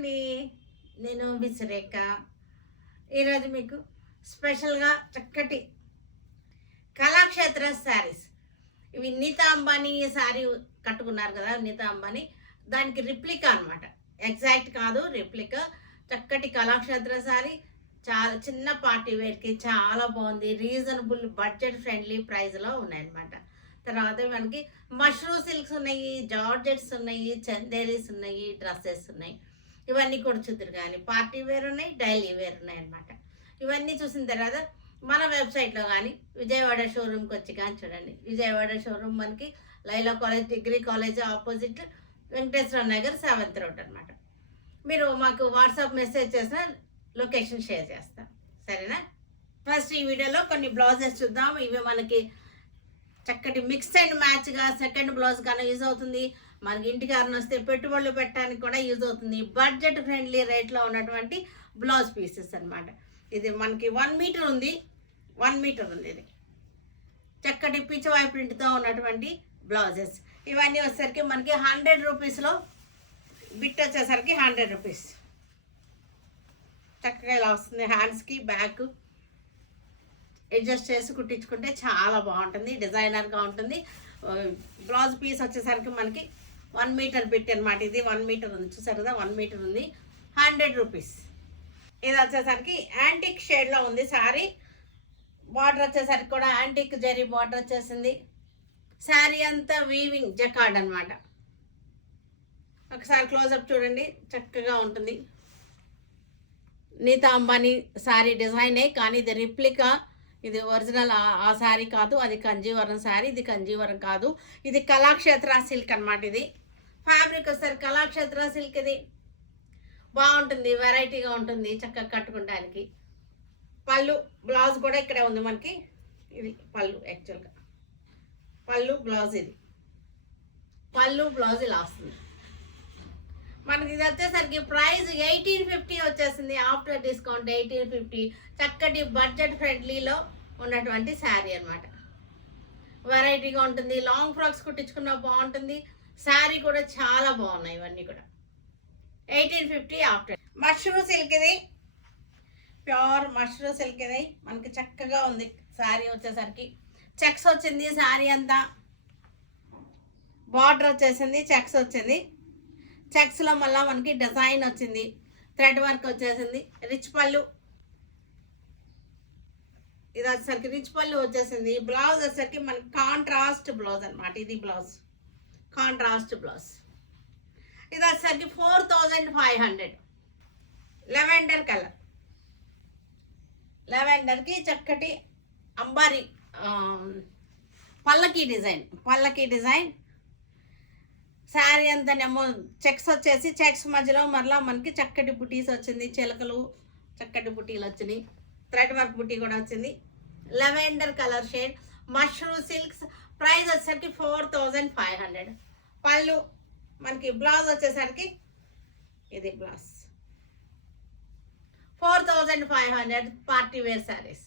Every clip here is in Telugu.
అండి, నేను విసురేఖ. ఈరోజు మీకు స్పెషల్గా చక్కటి కళాక్షేత్ర శారీస్, ఇవి నీతా అంబానీ శారీ కట్టుకున్నారు కదా, నీతా అంబానీ దానికి రిప్లికా అనమాట. ఎగ్జాక్ట్ కాదు, రిప్లికా. చక్కటి కళాక్షేత్ర శారీ, చాలా చిన్న పార్టీ వేర్కి చాలా బాగుంది. రీజనబుల్ బడ్జెట్ ఫ్రెండ్లీ ప్రైస్లో ఉన్నాయన్నమాట. తర్వాత మనకి మష్రూ సిల్క్స్ ఉన్నాయి, జార్జెట్స్ ఉన్నాయి, చందేరీస్ ఉన్నాయి, డ్రెస్సెస్ ఉన్నాయి. ఇవన్నీ కూడా చూద్దరు కానీ పార్టీ వేర్ ఉన్నాయి, డైలీ వేర్ ఉన్నాయి అన్నమాట. ఇవన్నీ చూసిన తర్వాత మన వెబ్సైట్లో కానీ విజయవాడ షోరూమ్కి వచ్చి కానీ చూడండి. విజయవాడ షోరూమ్ మనకి Laila college, degree college opposite, Venkateswara Nagar, 7th road అనమాట. మీరు మాకు వాట్సాప్ మెసేజ్ చేసిన లొకేషన్ షేర్ చేస్తాను, సరేనా? ఫస్ట్ ఈ వీడియోలో కొన్ని బ్లౌజెస్ చూద్దాం. ఇవి మనకి చక్కటి మిక్స్ అండ్ మ్యాచ్గా సెకండ్ బ్లౌజ్ కన్నా యూజ్ అవుతుంది. మనకి ఇంటికి ఎవరైనా వస్తే పెట్టుబడులు పెట్టడానికి కూడా యూజ్ అవుతుంది. బడ్జెట్ ఫ్రెండ్లీ రేట్లో ఉన్నటువంటి బ్లౌజ్ పీసెస్ అనమాట. ఇది మనకి 1 మీటర్ ఉంది, 1 మీటర్ ఉంది. ఇది చక్కటి పిచ్చివాయి ప్రింట్తో ఉన్నటువంటి బ్లౌజెస్. ఇవన్నీ వచ్చేసరికి మనకి 100 రూపీస్లో, బిట్ వచ్చేసరికి 100 రూపీస్. చక్కగా ఇలా వస్తుంది. హ్యాండ్స్కి బ్యాక్ అడ్జస్ట్ చేసి కుట్టించుకుంటే చాలా బాగుంటుంది, డిజైనర్గా ఉంటుంది. బ్లౌజ్ పీస్ వచ్చేసరికి మనకి 1 మీటర్ బిట్ అనమాట. ఇది 1 మీటర్ ఉంది, చూసారు కదా, 1 మీటర్ ఉంది, 100 రూపీస్. ఇది వచ్చేసరికి యాంటిక్ షేడ్లో ఉంది శారీ. బార్డర్ వచ్చేసరికి కూడా యాంటిక్ జరీ బార్డర్ వచ్చేసింది. శారీ అంతా వీవింగ్ జకార్డ్ అనమాట. ఒకసారి క్లోజప్ చూడండి, చక్కగా ఉంటుంది. నీతా అంబానీ శారీ డిజైనే, కానీ ఇది రిప్లికా. ఇది ఒరిజినల్ ఆ శారీ కాదు, అది కంజీవరం శారీ. ఇది కంజీవరం కాదు, ఇది కళాక్షేత్ర సిల్క్ అనమాట. ఇది ఫ్యాబ్రిక్ వస్తారు కళాక్షేత్ర సిల్క్. ఇది బాగుంటుంది, వెరైటీగా ఉంటుంది, చక్కగా కట్టుకోవడానికి. పళ్ళు బ్లౌజ్ కూడా ఇక్కడే ఉంది మనకి. ఇది పళ్ళు, యాక్చువల్గా పళ్ళు బ్లౌజ్. ఇది పళ్ళు బ్లౌజ్ ఇలా వస్తుంది మనకి. ఇది వచ్చేసరికి ప్రైస్ 1850 వచ్చేసింది, ఆఫ్టర్ డిస్కౌంట్ 1850. చక్కటి బడ్జెట్ ఫ్రెండ్లీలో ఉన్నటువంటి శారీ అనమాట. వెరైటీగా ఉంటుంది. లాంగ్ ఫ్రాక్స్ కుట్టించుకున్నా బాగుంటుంది. శారీ కూడా చాలా బాగున్నాయి. ఇవన్నీ కూడా 1850 ఆఫ్టర్. మష్రూ సిల్క్, ఇది ప్యూర్ మష్రూ సిల్క్. ఇది మనకి చక్కగా ఉంది. శారీ వచ్చేసరికి చెక్స్ వచ్చింది. శారీ అంతా బార్డర్ వచ్చేసింది, చెక్స్ వచ్చింది. చెక్స్లో మళ్ళీ మనకి డిజైన్ వచ్చింది, థ్రెడ్ వర్క్ వచ్చేసింది. రిచ్ పళ్ళు, ఇది వచ్చేసరికి రిచ్ పళ్ళు వచ్చేసింది. బ్లౌజ్ వచ్చేసరికి మనకి కాంట్రాస్ట్ బ్లౌజ్ అనమాట. ఇది బ్లౌజ్, కాంట్రాస్ట్ బ్లౌజ్. ఇది వచ్చేసరికి 4500. లెవెండర్ కలర్, లెవెండర్కి చక్కటి అంబారీ పల్లకి డిజైన్, పల్లకి డిజైన్. శారీ అంతానేమో చెక్స్ వచ్చేసి, చెక్స్ మధ్యలో మరలా మనకి చక్కటి బుటీస్ వచ్చింది. చిలకలు చక్కటి బుటీలు వచ్చినాయి. థ్రెడ్ వర్క్ బుటీ కూడా వచ్చింది. లెవెండర్ కలర్ షేడ్, మష్రూ సిల్క్స్. ప్రైస్ వచ్చేసరికి 4500. పళ్ళు మనకి. బ్లౌజ్ వచ్చేసరికి ఇది blouse 4500. Party wear saris.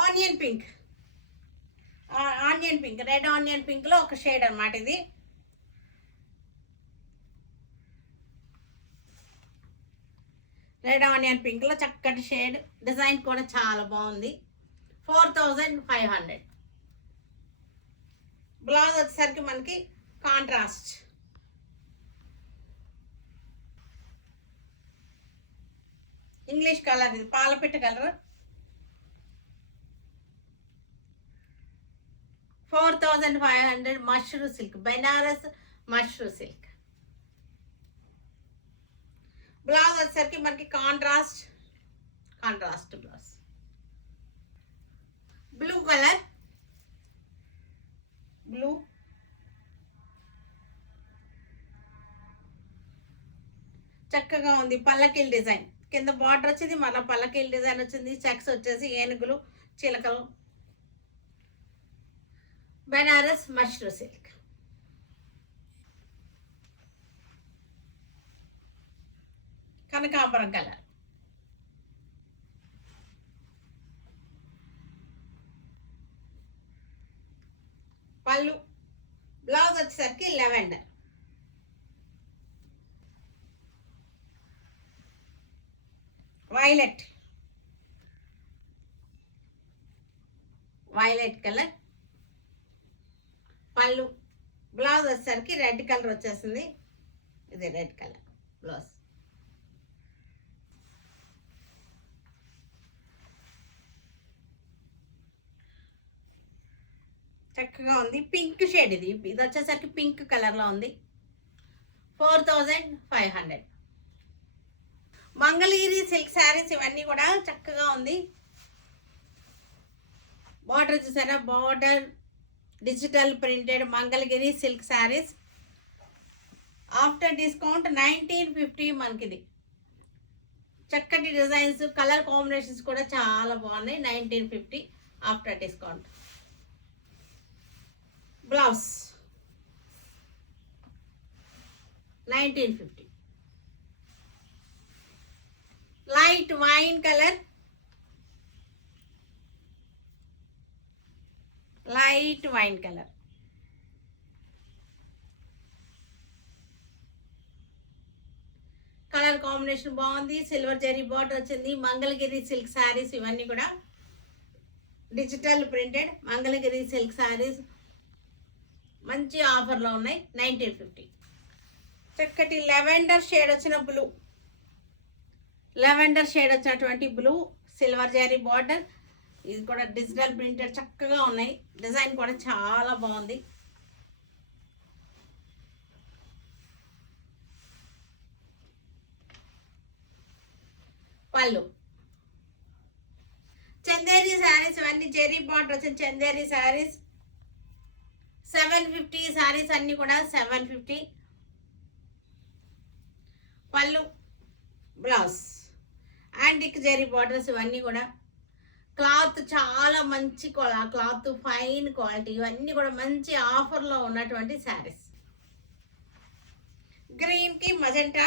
Onion pink, onion pink, red onion పింక్లో ఒక షేడ్ అనమాట. ఇది రెడ్ ఆనియన్ పింక్లో చక్కటి షేడ్. డిజైన్ కూడా చాలా బాగుంది. 4500. బ్లౌజ్ వచ్చేసరికి మనకి కాంట్రాస్ట్. ఇంగ్లీష్ కలర్, ఇది పాలపిట్ట కలర్. 4500. మష్రూ సిల్క్, బెనారస్ మష్రూ సిల్క్. బ్లౌజ్ వచ్చేసరికి మనకి contrast, contrast blouse. Blue colour, blue. చక్కగా ఉంది. పల్లకీల్ డిజైన్ కింద బార్డర్ వచ్చింది, మళ్ళీ పల్లకీల్ డిజైన్ వచ్చింది. చెక్స్ వచ్చేసి ఏనుగులు, చిలకలు. బెనారస్ మష్రూ సిల్క్. కనకాంబరం కలర్. పళ్ళు. బ్లౌజ్ వచ్చేసరికి లెవెండర్. Violet colour. పళ్ళు. బ్లౌజ్ వచ్చేసరికి రెడ్ కలర్ వచ్చేసింది. ఇది రెడ్ కలర్ బ్లౌజ్. చక్కగా ఉంది. పింక్ షేడ్ ఇది వచ్చేసరికి పింక్ కలర్లో ఉంది. 4500. మంగళగిరి సిల్క్ శారీస్ ఇవన్నీ కూడా చక్కగా ఉంది. బార్డర్ చూసారా, border digital printed Mangalagiri silk saris. After discount 1950 మనకిది. చక్కటి డిజైన్స్, కలర్ కాంబినేషన్స్ కూడా చాలా బాగున్నాయి. 1950 after discount. Blouse 1950. Light wine colour, light wine colour. Colour combination బాగుంది. సిల్వర్ జరీ బార్డర్ వచ్చింది. మంగళగిరి సిల్క్ శారీస్ ఇవన్నీ కూడా digital printed Mangalagiri silk saris మంచి ఆఫర్లో ఉన్నాయి. 1950. చక్కటి లెవెండర్ షేడ్ వచ్చిన బ్లూ, లెవెండర్ షేడ్ వచ్చినటువంటి బ్లూ, సిల్వర్ జరీ బార్డర్. ఇది కూడా డిజిటల్ ప్రింటెడ్ చక్కగా ఉన్నాయి. డిజైన్ కూడా చాలా బాగుంది. పళ్ళు. చందేరి శారీస్ ఇవన్నీ జెరీ బార్డర్ వచ్చిన చందేరి శారీస్ 750. శారీస్ అన్ని కూడా 750. పళ్ళు, బ్లౌజ్, యాంటిక్ జెరీ బార్డర్స్ ఇవన్నీ కూడా. క్లాత్ చాలా మంచి క్లాత్, ఫైన్ క్వాలిటీ. ఇవన్నీ కూడా మంచి ఆఫర్లో ఉన్నటువంటి శారీస్. గ్రీన్కి మజెంటా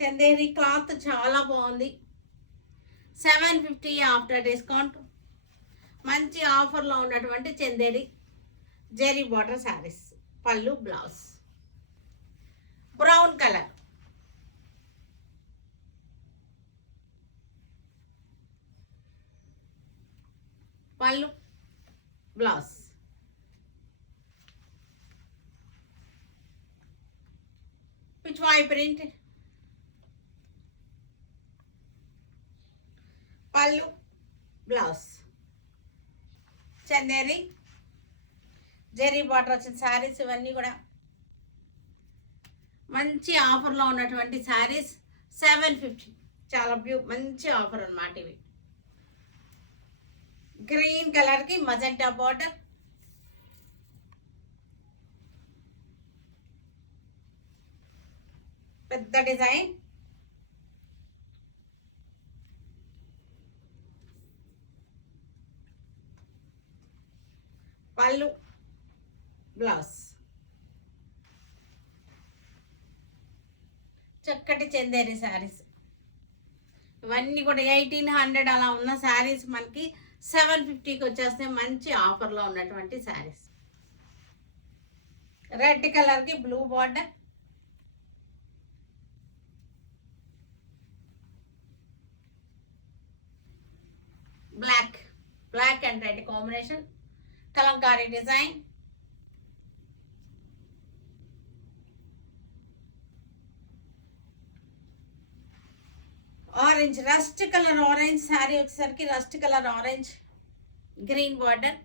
చందేరి క్లాత్ చాలా బాగుంది. 750 ఆఫ్టర్ డిస్కౌంట్. మంచి ఆఫర్లో ఉన్నటువంటి చందేరి జెరీ బార్డర్ శారీస్. పళ్ళు, బ్లౌజ్. బ్రౌన్ కలర్, పళ్ళు, బ్లౌజ్. పిచ్వాయి ప్రింట్, పళ్ళు, బ్లౌజ్. చందేరి జెరీ బార్డర్ వచ్చిన శారీస్ ఇవన్నీ కూడా మంచి ఆఫర్లో ఉన్నటువంటి శారీస్. 750. చాలా మంచి ఆఫర్ అన్నమాట ఇవి. గ్రీన్ కలర్కి మజెంటా బార్డర్, పెద్ద డిజైన్. పళ్ళు, బ్లౌజ్. చక్కటి చందేరి శారీస్ ఇవన్నీ కూడా 1800 అలా ఉన్న శారీస్ మనకి 750కి వచ్చేస్తే మంచి ఆఫర్లో ఉన్నటువంటి శారీస్. రెడ్ కలర్కి blue border, black and red combination, Kalamkari design. Orange, rust colour orange sari వచ్చేసరికి rust colour orange, green border.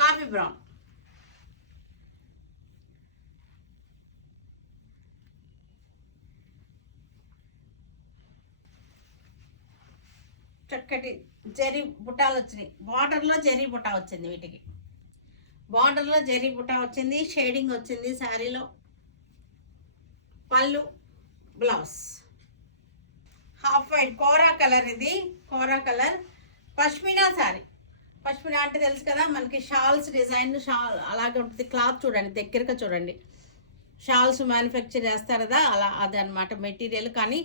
Coffee brown, చక్కటి జరీ బుట్టాలు వచ్చినాయి. బార్డర్లో జరీ బుట్ట వచ్చింది. వీటికి బార్డర్లో జరీ బుట్ట వచ్చింది. షేడింగ్ వచ్చింది శారీలో. పళ్ళు, బ్లౌజ్. హాఫ్ వైట్ కోరా కలర్, ఇది కోరా కలర్. పష్మినా శారీ. పష్మినా అంటే తెలుసు కదా మనకి, షాల్స్ డిజైన్ షాల్ అలాగే ఉంటుంది. క్లాత్ చూడండి, దగ్గరగా చూడండి. షాల్స్ మ్యానుఫ్యాక్చర్ చేస్తారు కదా, అలా అది అనమాట మెటీరియల్. కానీ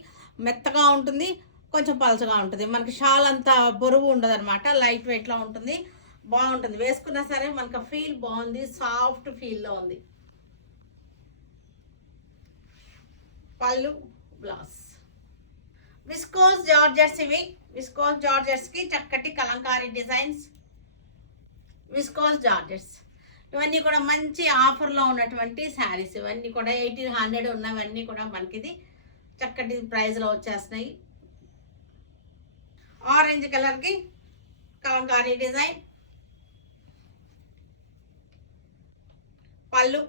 మెత్తగా ఉంటుంది, కొంచెం పలచగా ఉంటుంది. మనకి షాల్ అంతా బరువు ఉండదు అనమాట, లైట్ వెయిట్లో ఉంటుంది. బాగుంటుంది, వేసుకున్నా సరే మనకు ఫీల్ బాగుంది, సాఫ్ట్ ఫీల్లో ఉంది. పళ్ళు, బ్లౌజ్. విస్కోస్ జార్జెట్స్ ఇవి. విస్కోస్ జార్జెట్స్ కి చక్కటి కలంకారీ డిజైన్స్. విస్కోస్ జార్జెట్స్ ఇవన్నీ కూడా మంచి ఆఫర్లో ఉన్నటువంటి శారీస్. ఇవన్నీ కూడా 1800 ఉన్నవన్నీ కూడా మనకి ఇది చక్కటి ప్రైస్లో వచ్చేస్తున్నాయి. ఆరెంజ్ కలర్కి కలంకారీ డిజైన్, పళ్ళు,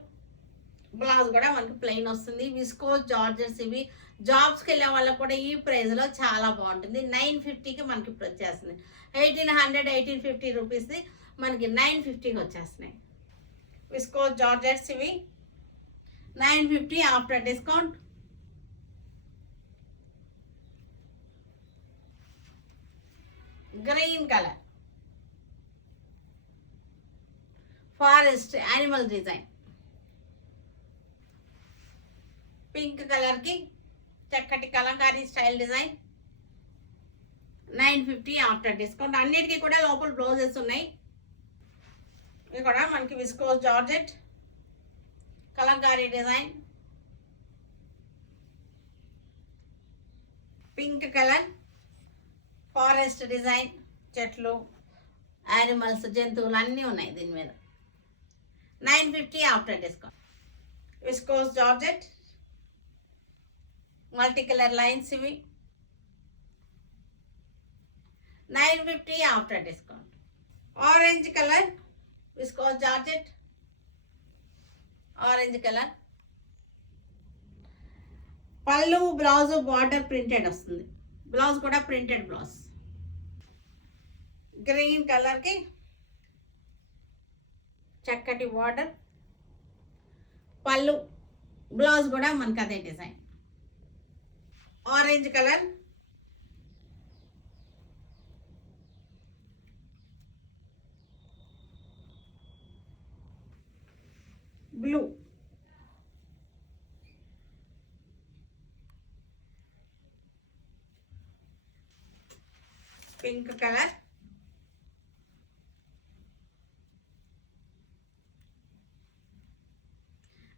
బ్లౌజ్ కూడా మనకి ప్లెయిన్ వస్తుంది. విస్కోస్ జార్జెట్స్ ఇవి. జాబ్స్కి వెళ్ళే వాళ్ళకి కూడా ఈ ప్రైస్లో చాలా బాగుంటుంది. 950కి మనకి ఇప్పుడు వచ్చేస్తుంది. 1800 1850 రూపీస్ది మనకి 950కి వచ్చేస్తున్నాయి. విస్కోస్ జార్జెట్స్ ఇవి 950 after discount. Green colour forest animal design. Pink కలర్కి చక్కటి Kalamkari style design 950 after discount. అన్నిటికీ కూడా లోపల బ్లౌజెస్ ఉన్నాయి. ఇది కూడా మనకి viscose georgette Kalamkari design. Pink colour forest design, చెట్లు, యానిమల్స్, జంతువులు అన్నీ ఉన్నాయి దీని మీద. 950 after discount. Viscose georgette multi colour lines ఇవి 950 after discount. Orange colour viscose georgette, orange colour. పళ్ళు, బ్లౌజ్ బార్డర్ ప్రింటెడ్ వస్తుంది. బ్లౌజ్ కూడా ప్రింటెడ్ బ్లౌజ్. గ్రీన్ కలర్కి చక్కటి బార్డర్, పళ్ళు, బ్లౌజ్ కూడా మనకి అదే design. Orange colour, blue, pink colour,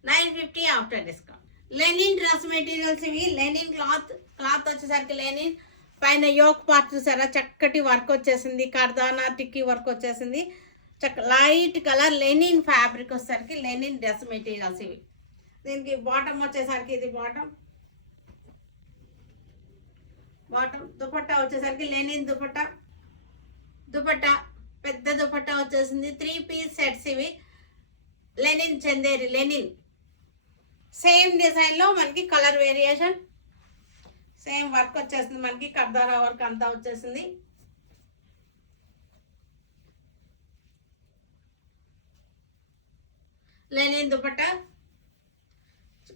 $950 after discount. Linen dress materials ఇవి. లెనిన్ క్లాత్ వచ్చేసరికి లెనిన్ పైన యోక్ పార్ట్ చూసారా చక్కటి వర్క్ వచ్చేసింది. కర్దానా టిక్కీ వర్క్ వచ్చేసింది. లైట్ కలర్ లెనిన్ ఫ్యాబ్రిక్ వచ్చేసరికి లెనిన్ డ్రెస్ మెటీరియల్స్ ఇవి. దీనికి బాటమ్ వచ్చేసరికి ఇది బాటమ్. దుపట్టా వచ్చేసరికి లెనిన్ దుపట్టా పెద్ద దుపట్టా వచ్చేసింది. 3 పీస్ సెట్స్ ఇవి. లెనిన్ చందేరి లెనిన్ సేమ్ డిజైన్లో మనకి కలర్ వేరియేషన్, సేమ్ వర్క్ వచ్చేసింది. మనకి కర్దారా వర్క్ అంతా వచ్చేసింది. లెనిన్ దుపట్టా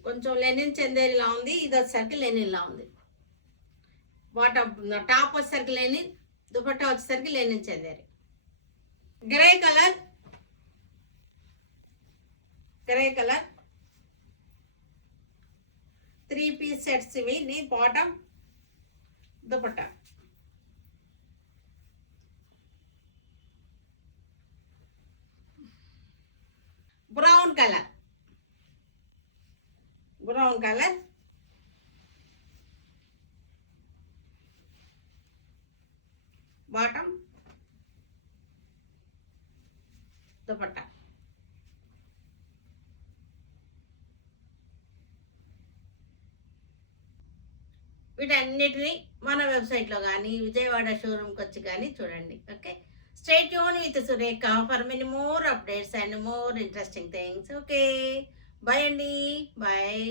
కొంచెం లెనిన్ చందేరిలా ఉంది. ఇది వచ్చేసరికి లెనిన్లా ఉంది. బాటమ్ టాప్ వచ్చేసరికి లెనిన్, దుపట్టా వచ్చేసరికి linen Chanderi. Grey colour 3 piece sets ఇవి. Bottom, dupatta. Brown colour bottom, dupatta. వీటన్నిటిని మన వెబ్సైట్లో కానీ విజయవాడ షోరూమ్కి వచ్చి కానీ చూడండి. Okay, stay tune with Surekha for many more updates and more interesting things. Okay, bye అండి, బాయ్.